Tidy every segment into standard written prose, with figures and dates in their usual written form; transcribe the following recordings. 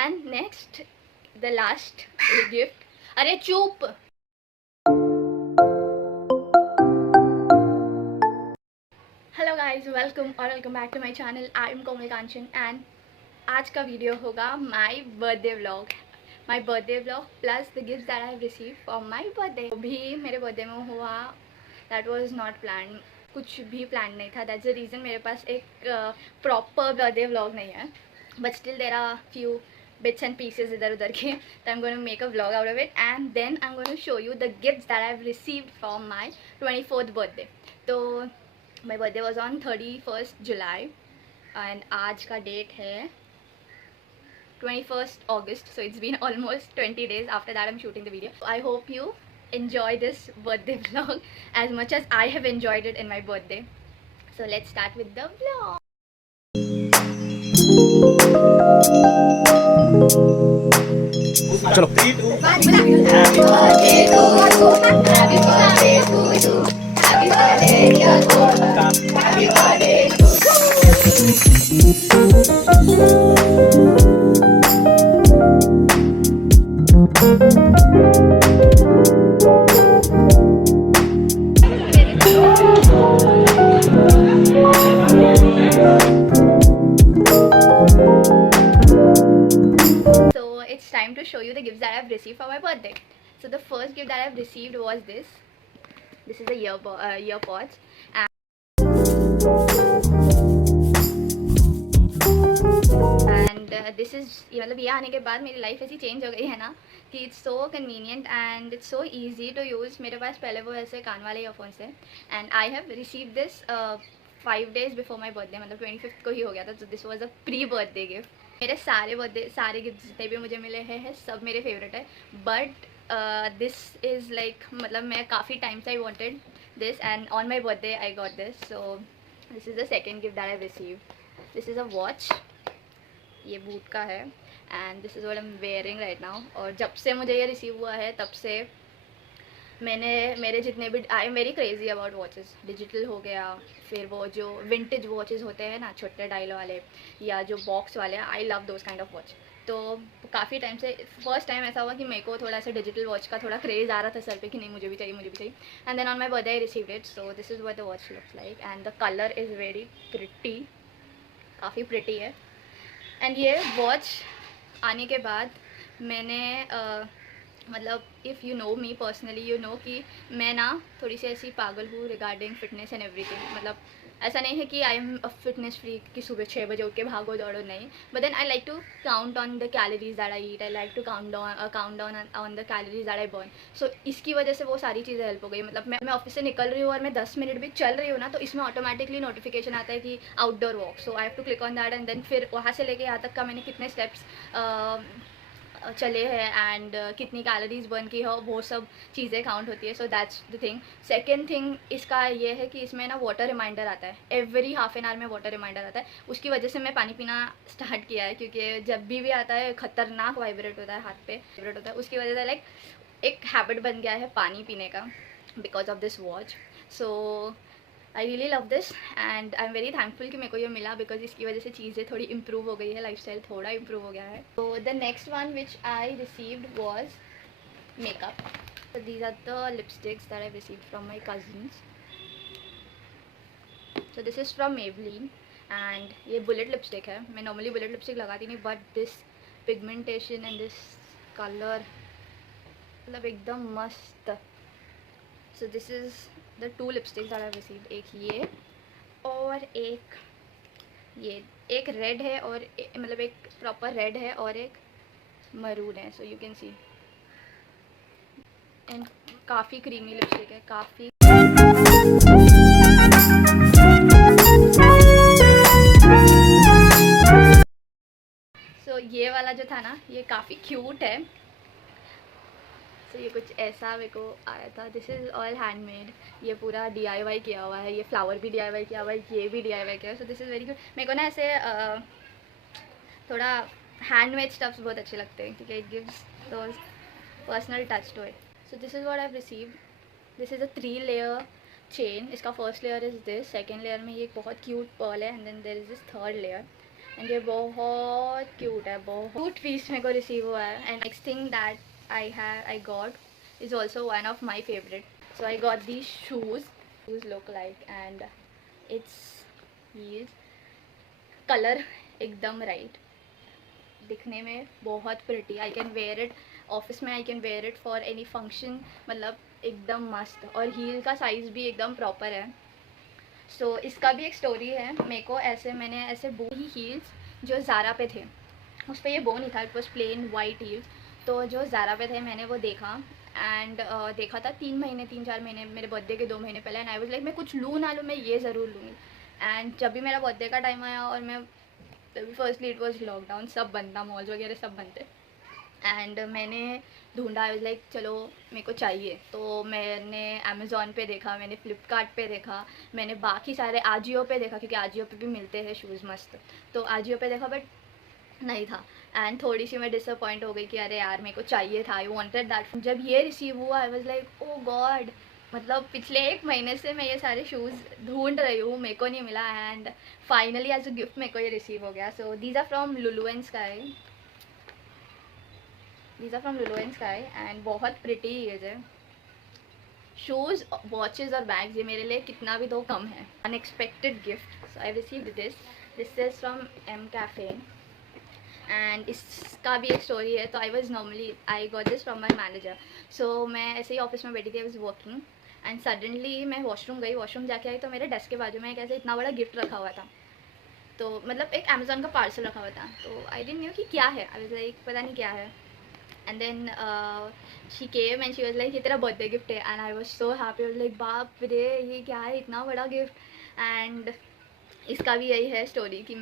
And next the last gift, अरे चुप, hello guys, welcome back to my channel. I am Komal Kanchan and आज का video होगा my birthday vlog plus the gift that I have receive for my birthday. भी मेरे birthday में हुआ, that was not plan, कुछ भी प्लान नहीं था। दैट्स द रीज़न मेरे पास एक प्रॉपर बर्थडे व्लॉग नहीं है, but still there are few bits and pieces इधर उधर के, तो I'm going to make a vlog out of it and then I'm going to show you the gifts that I've received from my 24th birthday. तो my birthday was on 31st July and आज का date है 21st August, so it's been almost 20 days after that I'm shooting the video. I hope you enjoy this birthday vlog as much as I have enjoyed it in my birthday. So let's start with the vlog. चलो It's time to show you the gifts that I've received for my birthday. So the first gift that I've received was this. This is the earpods. And this is, मतलब ये आने के बाद मेरी life ऐसी change हो गई है ना कि it's so convenient and it's so easy to use. मेरे पास पहले वो ऐसे कान वाले ईयरफोन्स थे and I have receive this 5 days before my birthday, मतलब 25th को ही हो गया था। तो this was a pre birthday gift. मेरे सारे गिफ्ट जितने भी मुझे मिले हैं सब मेरे फेवरेट है, बट दिस इज़ लाइक, मतलब मैं काफ़ी टाइम से I wanted this and on my birthday I got this. So this is the second gift that I receive. This is a watch, ये बूट का है and this is what I am wearing right now. और जब से मुझे ये receive हुआ है तब से मेरे जितने भी, आई am very crazy about watches. Digital हो गया, फिर वो जो विंटेज वॉचेस होते हैं ना, छोटे डायल वाले या जो बॉक्स वाले, I love those kind of watch. तो काफ़ी टाइम से फर्स्ट टाइम ऐसा हुआ कि मेरे को थोड़ा सा डिजिटल वॉच का थोड़ा क्रेज़ आ रहा था सर पे कि नहीं मुझे भी चाहिए। And then on my birthday I received it. So this is what the watch looks like and the colour is very pretty, काफ़ी प्रिटी है। एंड ये वॉच आने के बाद मैंने मतलब if you know me personally you know कि मैं ना थोड़ी सी ऐसी पागल हूँ रिगार्डिंग फिटनेस एंड एवरीथिंग। मतलब ऐसा नहीं है कि I am a fitness freak कि सुबह 6 बजे उठ के भागो दौड़ो, नहीं, but then I like to count on the calories that I eat. I like to count down on the calories that I burn. So इसकी वजह से वो सारी चीज़ें हेल्प हो गई। मतलब मैं ऑफिस से निकल रही हूँ और मैं 10 मिनट भी चल रही हूँ ना, तो इसमें ऑटोमेटिकली नोटिफिकेशन आता है कि outdoor walk. So I have to click on that and then फिर वहाँ से लेके यहाँ तक का मैंने कितने स्टेप्स चले हैं एंड कितनी कैलोरीज बर्न की हो, वो सब चीज़ें काउंट होती है। So that's the thing. Second thing इसका ये है कि इसमें ना वाटर रिमाइंडर आता है, एवरी हाफ एन आवर में वाटर रिमाइंडर आता है। उसकी वजह से मैं पानी पीना स्टार्ट किया है, क्योंकि जब भी आता है खतरनाक वाइब्रेट होता है, हाथ पे वाइब्रेट होता है। उसकी वजह से लाइक एक हैबिट बन गया है पानी पीने का because of this watch. So I really love this and I am very thankful कि मेरे को ये मिला, बिकॉज इसकी वजह से चीज़ें थोड़ी इम्प्रूव हो गई है, लाइफस्टाइल थोड़ा इम्प्रूव हो गया है। तो the next one which I received was makeup. So these are the lipsticks that I received from my cousins. So this is from Maybelline and ये bullet lipstick है। मैं normally bullet lipstick लगाती नहीं, but this pigmentation and this color मतलब एकदम मस्त। So this is the 2 lipsticks that I received, एक ये और एक रेड है और मतलब एक प्रॉपर रेड है और एक मरून है। सो यू कैन सी एंड काफ़ी क्रीमी लिपस्टिक है, काफ़ी। सो ये वाला जो था ना, ये काफ़ी क्यूट है। तो ये कुछ ऐसा मेरे को आया था। दिस इज़ ऑल हैंडमेड, ये पूरा DIY किया हुआ है। ये फ्लावर भी DIY किया हुआ है, ये भी DIY किया हुआ है। सो दिस इज़ वेरी गुड। मेरे को ना ऐसे थोड़ा हैंडमेड स्टफ्स बहुत अच्छे लगते हैं, क्योंकि it gives those personal touch to it. So this is what I have received. This is a 3 layer chain. इसका first layer is this, second layer में ये बहुत क्यूट पर्ल है and then there is this third layer and ये बहुत cute है, बहुत cute piece मेरे को रिसीव हुआ है. And next thing that I got is also one of my favourite. So I got these shoes look like and it's heels colour एकदम right, दिखने में बहुत pretty. I can wear it office में, I can wear it for any function, मतलब एकदम मस्त. और heal का साइज़ भी एकदम प्रॉपर है. सो इसका भी एक स्टोरी है. मेरे को मैंने ऐसे बो ही हील्स जो ज़ारा पे थे, उस पर ये बो नहीं था, it was plain white heels. तो जो ज़ारा पे थे मैंने वो देखा एंड देखा था 3-4 महीने, मेरे बर्थडे के 2 महीने पहले. एंड आई वाज लाइक मैं कुछ लूँ ना लूँ, मैं ये ज़रूर लूँगी. एंड जब भी मेरा बर्थडे का टाइम आया और मैं तभी फर्स्टली इट वॉज लॉकडाउन, सब बंद था, मॉल्स वगैरह सब बंद थे. एंड मैंने ढूंढा, आई वाज लाइक चलो मेरे को चाहिए. तो मैंने अमेज़ॉन पे देखा, मैंने फ़्लिपकार्ट पे देखा, मैंने बाकी सारे आजियो पे देखा, क्योंकि आजियो पे भी मिलते हैं शूज़ मस्त. तो आजियो पे देखा बट नहीं था. एंड थोड़ी सी मैं डिसअपॉइंट हो गई कि अरे यार मेरे को चाहिए था, आई वांटेड दैट. जब ये रिसीव हुआ I was like oh God, मतलब पिछले 1 महीने से मैं ये सारे शूज़ ढूंढ रही हूँ, मेरे को नहीं मिला. And finally as a gift मेरे को ये रिसीव हो गया. So these are from Lulu and sky. These are from Lulu and sky and बहुत प्रिटी ये है. शूज़, वॉचेज़ और बैग्स, ये मेरे लिए कितना भी दो कम है. Unexpected gift. So I received this is from M cafe. And इसका भी एक स्टोरी है. तो I got this from my manager. So मैं ऐसे ही ऑफिस में बैठी थी, I was working and suddenly मैं वॉशरूम गई. वॉशरूम जाके आई तो मेरे डेस्क के बाजू में एक ऐसे इतना बड़ा गिफ्ट रखा हुआ था. तो मतलब एक अमेज़ॉन का पार्सल रखा हुआ था. तो आई डिडंट न्यू कि क्या है, आई वाज लाइक पता नहीं क्या है. And then she came and she was like ये तेरा बर्थडे गिफ्ट है. And I was so happy, like बाप रे ये क्या है, इतना बड़ा गिफ्ट. एंड इसका भी यही है स्टोरी कि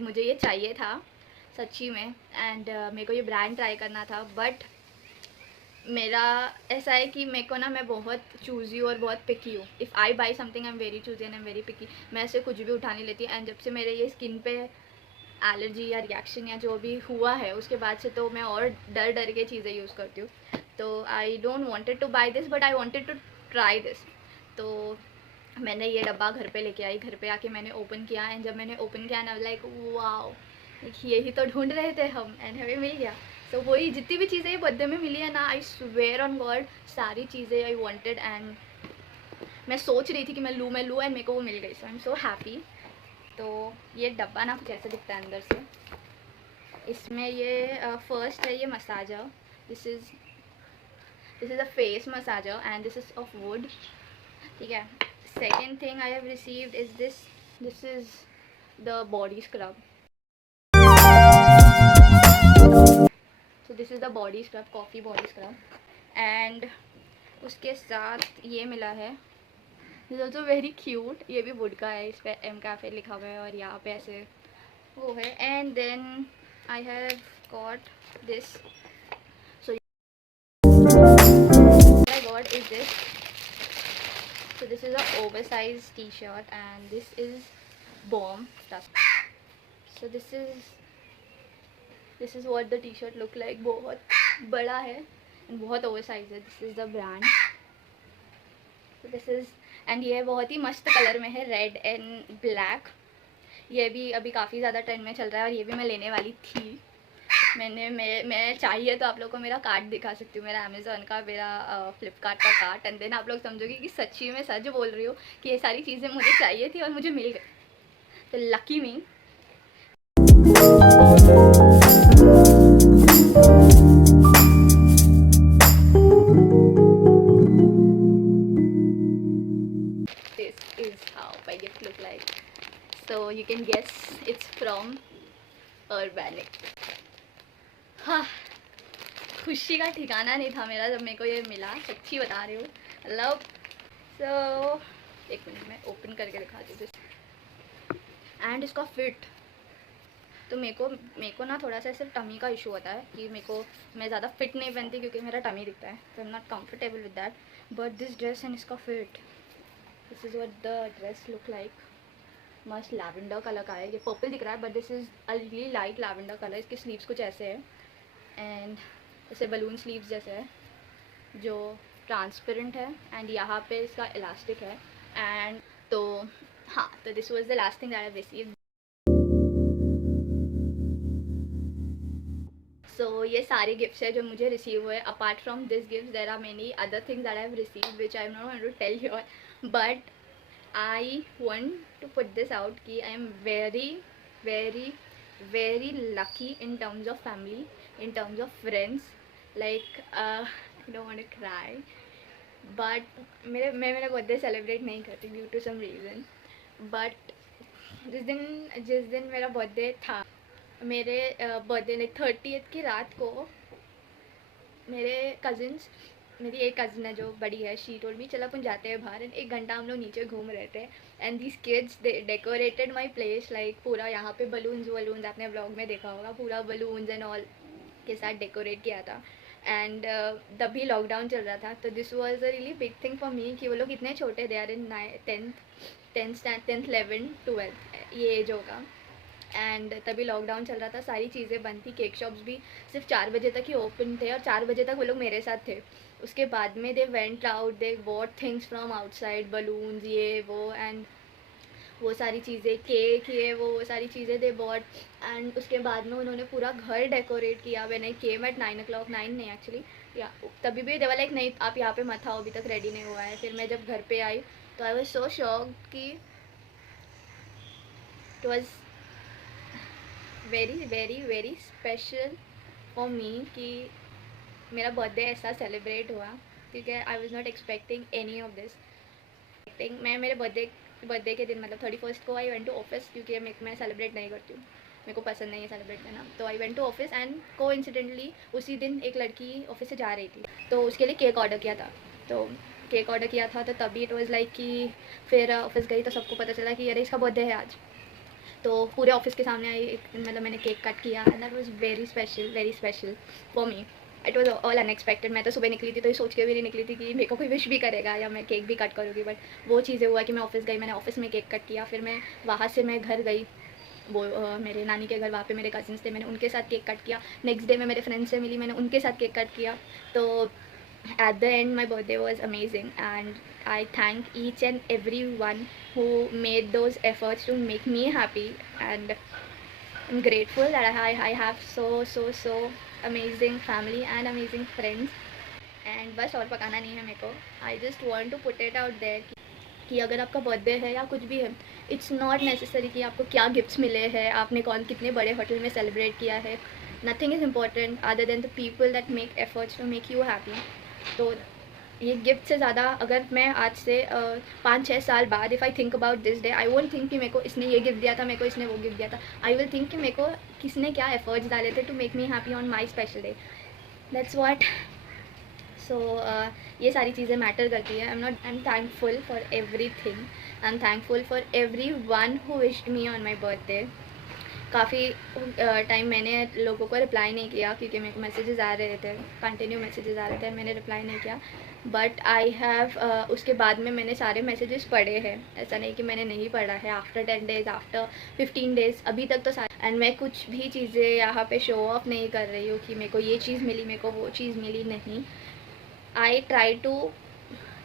मुझे ये चाहिए था सच्ची में. एंड मेरे को ये ब्रांड ट्राई करना था. बट मेरा ऐसा है कि मेरे को ना, मैं बहुत चूज़ी और बहुत पिकी हूँ. If I buy something I am very choosy and I am very picky. मैं ऐसे कुछ भी उठा नहीं लेती. एंड जब से मेरे ये स्किन पे एलर्जी या रिएक्शन या जो भी हुआ है उसके बाद से तो मैं और डर डर के चीज़ें यूज़ करती हूँ. तो I don't wanted to buy this but I wanted to try this. तो मैंने ये डब्बा घर पे लेके आई. घर पे आके मैंने ओपन किया. एंड जब मैंने ओपन किया ना, लाइक वाओ, यही तो ढूंढ रहे थे हम एंड हमें मिल गया. तो वही जितनी भी चीज़ें ये बर्थडे में मिली है ना, आई स्वेयर ऑन गॉड सारी चीज़ें आई वांटेड. एंड मैं सोच रही थी कि मैं लूँ एंड मेरे को वो मिल गई. सो आई एम सो हैप्पी. तो ये डब्बा ना कुछ ऐसा दिखता है अंदर से. इसमें ये फर्स्ट है ये massager. This is a face massager and this is of would. ठीक है. Second thing I have received is this is the body scrub. So this is the body scrub, coffee body scrub. And उसके साथ ये मिला है. This also very cute. ये भी would का है, इस पर एम कैफ़े लिखा हुआ है और यहाँ पे ऐसे वो है. And then I have got this. So I got is this. So this is a oversized t-shirt and this is bomb stuff. So this is what the t-shirt look like. बहुत बड़ा है and बहुत oversized है. This is the brand. So this is and ये बहुत ही मस्त colour में है, रेड एंड ब्लैक. ये भी अभी काफ़ी ज़्यादा ट्रेंड में चल रहा है और ये भी मैं लेने वाली थी. मैं चाहिए तो आप लोग को मेरा कार्ड दिखा सकती हूँ, मेरा अमेज़ॉन का, मेरा फ्लिपकार्ट का कार्ड. एंड देन आप लोग समझोगे कि सच्ची में सच बोल रही हूँ कि ये सारी चीज़ें मुझे चाहिए थी और मुझे मिल गई. तो lucky me. This is how my gift look like. So you can guess it's from Urbanic. हाँ, खुशी का ठिकाना नहीं था मेरा जब मेरे को ये मिला, सच्ची बता रही हूँ. मतलब सो एक मिनट में ओपन करके दिखाती हूँ. एंड इसका फिट तो मेरे को ना थोड़ा सा सिर्फ टमी का इशू होता है कि मैं ज़्यादा फिट नहीं पहनती क्योंकि मेरा टमी दिखता है. तो I am not comfortable with that. But this dress and इसका fit, this is what the dress look like. मस्त लैवेंडर कलर का है. ये पर्पल दिख रहा है but this is a really light lavender colour. इसके स्लीव्स कुछ ऐसे है एंड ऐसे बलून स्लीव्स जैसे है जो ट्रांसपेरेंट है. एंड यहाँ पे इसका इलास्टिक है. एंड तो हाँ, तो this was the last thing that I received. So ये सारे गिफ्ट्स है जो मुझे रिसीव हुए. Apart from this gift there are many other things that I have received which I am not going to tell you, but I want to put this out कि I am very very very lucky in terms of family, in terms of friends. Like I don't want to cry, but मैं मेरा birthday celebrate नहीं करती due to some reason. But जिस दिन मेरा birthday था, मेरे बर्थडे ने 30th की रात को मेरे कज़िन्स, मेरी एक कज़न है जो बड़ी है, शी टोल्ड मी चल अपन जाते हैं बाहर. एंड 1 घंटा हम लोग नीचे घूम रहे थे. And these kids they decorated my place, like पूरा यहाँ पे बलून्स आपने व्लॉग में देखा होगा, पूरा बलून्स एंड ऑल के साथ डेकोरेट किया था. एंड तभी लॉकडाउन चल रहा था, तो this was a really big thing for me कि वो लोग इतने छोटे, they are in 10th 11th 12th ये एज होगा. एंड तभी लॉकडाउन चल रहा था, सारी चीज़ें बंद थी, केक शॉप्स भी सिर्फ 4 बजे तक ही ओपन थे, और 4 बजे तक वो लोग मेरे साथ थे. उसके बाद में they went out, they bought things from outside, balloons ये वो, एंड वो सारी चीज़ें, केक ये वो सारी चीज़ें दे बॉट. एंड उसके बाद में उन्होंने पूरा घर डेकोरेट किया. When I came at 9 o'clock, 9 नहीं एक्चुअली, या तभी भी दे वाला एक नहीं, आप यहाँ पे मत आओ, अभी तक रेडी नहीं हुआ है. फिर मैं जब घर पे आई तो आई वॉज सो शॉक्ड कि it was very very very special for me कि मेरा बर्थडे ऐसा सेलिब्रेट हुआ, क्योंकि I was not expecting any of this. मैं मेरे बर्थडे के दिन मतलब 31st को आई वेंट टू ऑफिस, क्योंकि मैं सेलिब्रेट नहीं करती हूँ, मेरे को पसंद नहीं है सेलिब्रेट करना. तो I went to office and coincidentally उसी दिन एक लड़की ऑफिस से जा रही थी, तो उसके लिए केक ऑर्डर किया था. तो केक ऑर्डर किया था, तो तभी इट वॉज़ लाइक कि फिर ऑफिस गई तो सबको पता चला कि अरे इसका बर्थडे है आज. तो पूरे ऑफिस के सामने आई, मतलब मैंने केक कट किया, and that was very special for me. It was all unexpected. मैं तो सुबह निकली थी तो ये सोच के भी नहीं निकली थी कि मेरे को कोई विश भी करेगा या मैं केक भी कट करूँगी. बट वो चीज़ें हुआ कि मैं ऑफिस गई, मैंने ऑफिस में केक कट किया, फिर मैं वहाँ से मैं घर गई, वो मेरे नानी के घर, वहाँ पे मेरे कज़िन्स थे, मैंने उनके साथ केक कट किया. नेक्स्ट डे मैं मेरे फ्रेंड्स से मिली, मैंने उनके साथ केक कट किया. तो at the end my birthday was amazing, and I thank each and everyone who made those efforts to make me happy. And I'm grateful that I have so amazing family and amazing friends. And बस और पकाना नहीं है मेरे को. I just want to put it out there कि अगर आपका बर्थडे है या कुछ भी है, इट्स नॉट नेसेसरी कि आपको क्या गिफ्ट्स मिले हैं, आपने कितने बड़े होटल में सेलिब्रेट किया है. Nothing is important other than the people that make efforts to make you happy. तो ये गिफ्ट से ज़्यादा, अगर मैं आज से 5-6 साल बाद if I think about this day, I won't think कि मेरे को इसने ये गिफ्ट दिया था, मेरे को इसने वो गिफ्ट दिया था. आई विल थिंक कि मेरे को किसने क्या एफर्ट्स डाले थे to make me happy on my special day. That's what. So ये सारी चीज़ें मैटर करती है. I am thankful for everything. I am thankful for everyone who wished me on my birthday. काफ़ी time मैंने लोगों को reply नहीं किया, क्योंकि मेरे को मैसेजेस आ रहे थे, कंटिन्यू मैसेजेस आ रहे थे, मैंने रिप्लाई नहीं किया. बट आई हैव उसके बाद में मैंने सारे मैसेजेस पढ़े हैं, ऐसा नहीं कि मैंने नहीं पढ़ा है. आफ्टर 10 days, आफ्टर 15 days, अभी तक तो सारे. एंड मैं कुछ भी चीज़ें यहाँ पे शो ऑफ नहीं कर रही हूँ कि मेरे को ये चीज़ मिली, मेरे को वो चीज़ मिली, नहीं. I try to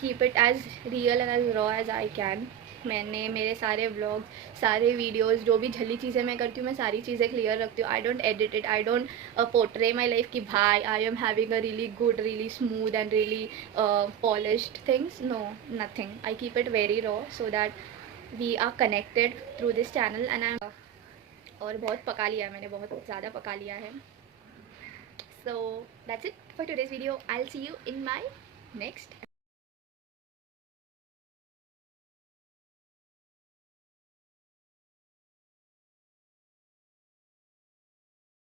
keep it as real and as raw as I can. मैंने मेरे सारे व्लॉग्स, सारे वीडियोस, जो भी झली चीज़ें मैं करती हूँ, मैं सारी चीज़ें क्लियर रखती हूँ. I don't edit it, I don't portray my life कि भाई I am having a really good, really smooth and really polished things. No, nothing. I keep it very raw so that we are connected through this channel. And I और बहुत पका लिया है मैंने, बहुत ज़्यादा पका लिया है. So that's it for today's video. I'll see you in my next